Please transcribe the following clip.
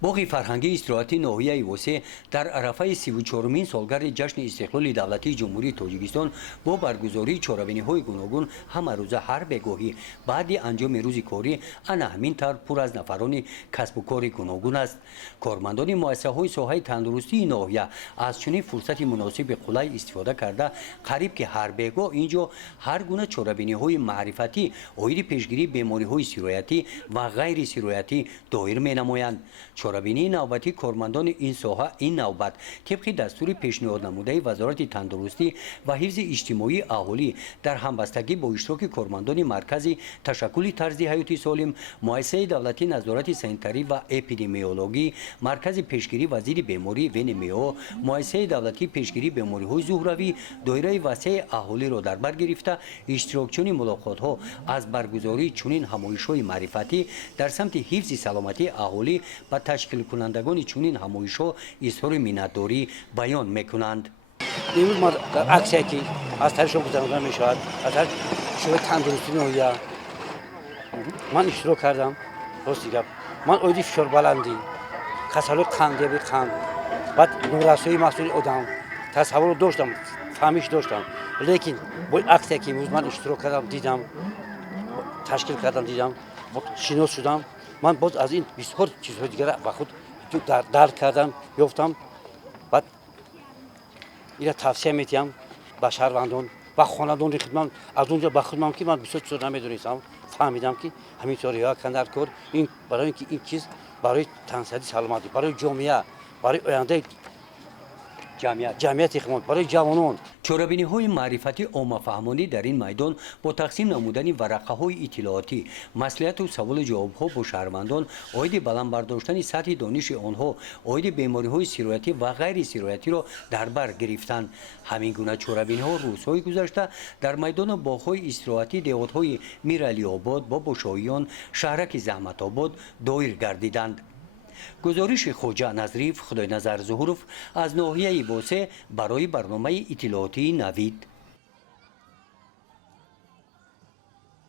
боғи фарҳангии истироҳати ноҳияи восеъ дар арафаи 34-мин солгарди ҷашни истиқлоли давлатии ҷумҳурии тоҷикистон бо баргузории чорабиниҳои гуногун ҳамарӯза ҳар бегоҳӣ баъди анҷоми рӯзи корӣ ана ҳамин тавр пур аз нафарони касбу кори гуногун аст. Кормандони муассисаҳои соҳаи тандурустии ноҳия аз чунин фурсати муносиби қулай истифода карда қариб ки ҳар бегоҳ инҷо ҳар гуна чорабиниҳои маърифатӣ оиди пешгирии бемориҳои сироятӣ ва ғайри сироятӣ доир менамоянд. чорабинии навбатии кормандони ин соҳа ин навбат тибқи дастури пешниҳоднамудаи вазорати тандурустӣ ва ҳифзи иҷтимоии аҳолӣ дар ҳамбастагӣ бо иштироки кормандони маркази ташаккули тарзи ҳаёти солим, муассисаи давлатии назорати санитарӣ ва эпидемиологӣ, маркази пешгирии ва зидди бемории ВНМО, муассисаи давлатии пешгирии бемориҳои зуҳравӣ доираи васеъи аҳолиро дар бар гирифта иштирокчиёни мулоқотҳо аз баргузории чунин ҳамоишҳои маърифатӣ дар самти ҳифзи саломатии аҳолӣ ба ташкилкунандагони чунин ҳамоишҳо изҳори миннатдорӣ баён мекунанд. имрӯз мо дар аксие ки аз тариқ шумо гузаронида мешавад аз тариқ шӯъбаи тандурустии ноҳия ман иштирок кардам. рости гап ман оиди фишорбаландӣ, касалои қандиаби қанд, баъд норасоии масъули одам тасаввур доштам, фаҳмиш доштам, лекин бо аксие ки имрӯз ман иштирок кардам, дидам, ташкил кардам, дидам, шинос шудам, ман боз аз ин бисёр чизҳои дигара ба худ дарк кардам, ёфтам. баъд ира тавсия метиҳам ба шаҳрвандон ва хонадони хидмат. аз он ҷо ба худмам ки ман бисёр чизро намедонистам, фаҳмидам ки ҳамин чизро риоя кардам дар кор, ин барои ин ки ин чиз барои тансиҳати саломатӣ, барои ҷомеа, барои ояндаи ҷамъияти худмат, барои ҷавонон. чорабиниҳои маърифати оммафаҳмонӣ дар ин майдон бо тақсим намудани варақаҳои иттилоотӣ, маслиҳату саволу ҷавобҳо бо шаҳрвандон оиди баландбардоштани сатҳи дониши онҳо оиди бемориҳои сироятӣ ва ғайри сироятиро дар бар гирифтанд. ҳамин гуна чорабиниҳо рӯзҳои гузашта дар майдону боғҳои истироҳатии деҳотҳои миралиобод, бобошоҳиён, шаҳраки заҳматобод доир гардиданд. гузориши хоҷа назрив, худойназар зуҳуров аз ноҳияи восеъ барои барномаи иттилоотии Навид.